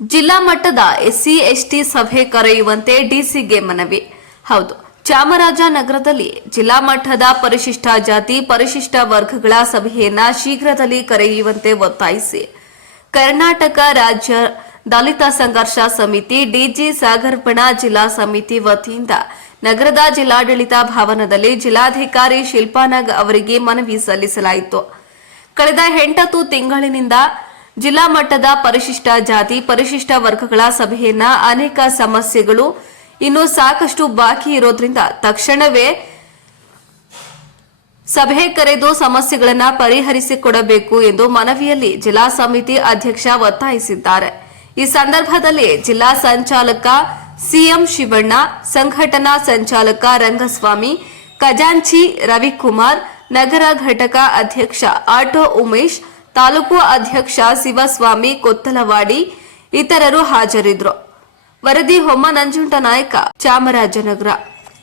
ಜಿಲ್ಲಾ ಮಟ್ಟದ SC ST ಸಭೆ ಕರೆಯುವಂತೆ ಡಿಸಿಗೆ ಮನವಿ. ಹೌದು, ಚಾಮರಾಜನಗರದಲ್ಲಿ ಜಿಲ್ಲಾ ಮಟ್ಟದ ಪರಿಶಿಷ್ಟ ಜಾತಿ ಪರಿಶಿಷ್ಟ ವರ್ಗಗಳ ಸಭೆಯನ್ನ ಶೀಘ್ರದಲ್ಲಿ ಕರೆಯುವಂತೆ ಒತ್ತಾಯಿಸಿ ಕರ್ನಾಟಕ ರಾಜ್ಯ ದಲಿತ ಸಂಘರ್ಷ ಸಮಿತಿ ಡಿಜಿ ಸಾಗರ್ಪಣ ಜಿಲ್ಲಾ ಸಮಿತಿ ವತಿಯಿಂದ ನಗರದ ಜಿಲ್ಲಾಡಳಿತ ಭವನದಲ್ಲಿ ಜಿಲ್ಲಾಧಿಕಾರಿ ಶಿಲ್ಪಾನಾಗ್ ಅವರಿಗೆ ಮನವಿ ಸಲ್ಲಿಸಲಾಯಿತು. ಕಳೆದ 8 ತಿಂಗಳಿನಿಂದ ಜಿಲ್ಲಾ ಮಟ್ಟದ ಪರಿಶಿಷ್ಟ ಜಾತಿ ಪರಿಶಿಷ್ಟ ವರ್ಗಗಳ ಸಭೆಯನ್ನ ಅನೇಕ ಸಮಸ್ಯೆಗಳು ಇನ್ನು ಸಾಕಷ್ಟು ಬಾಕಿ ಇರೋದ್ರಿಂದ ತಕ್ಷಣವೇ ಸಭೆ ಕರೆದು ಸಮಸ್ಯೆಗಳನ್ನು ಪರಿಹರಿಸಿಕೊಡಬೇಕು ಎಂದು ಮನವಿಯಲ್ಲಿ ಜಿಲ್ಲಾ ಸಮಿತಿ ಅಧ್ಯಕ್ಷ ಒತ್ತಾಯಿಸಿದ್ದಾರೆ. ಈ ಸಂದರ್ಭದಲ್ಲಿ ಜಿಲ್ಲಾ ಸಂಚಾಲಕ ಸಿಎಂ ಶಿವಣ್ಣ, ಸಂಘಟನಾ ಸಂಚಾಲಕ ರಂಗಸ್ವಾಮಿ, ಖಜಾಂಚಿ ರವಿಕುಮಾರ್, ನಗರ ಘಟಕ ಅಧ್ಯಕ್ಷ ಆಟೋ ಉಮೇಶ್, ತಾಲೂಕು ಅಧ್ಯಕ್ಷ ಶಿವಸ್ವಾಮಿ ಕೊತ್ತಲವಾಡಿ ಇತರರು ಹಾಜರಿದ್ದರು. ವರದಿ ಹೊಮ್ಮ ನಂಜುಂಡ ನಾಯಕ, ಚಾಮರಾಜನಗರ.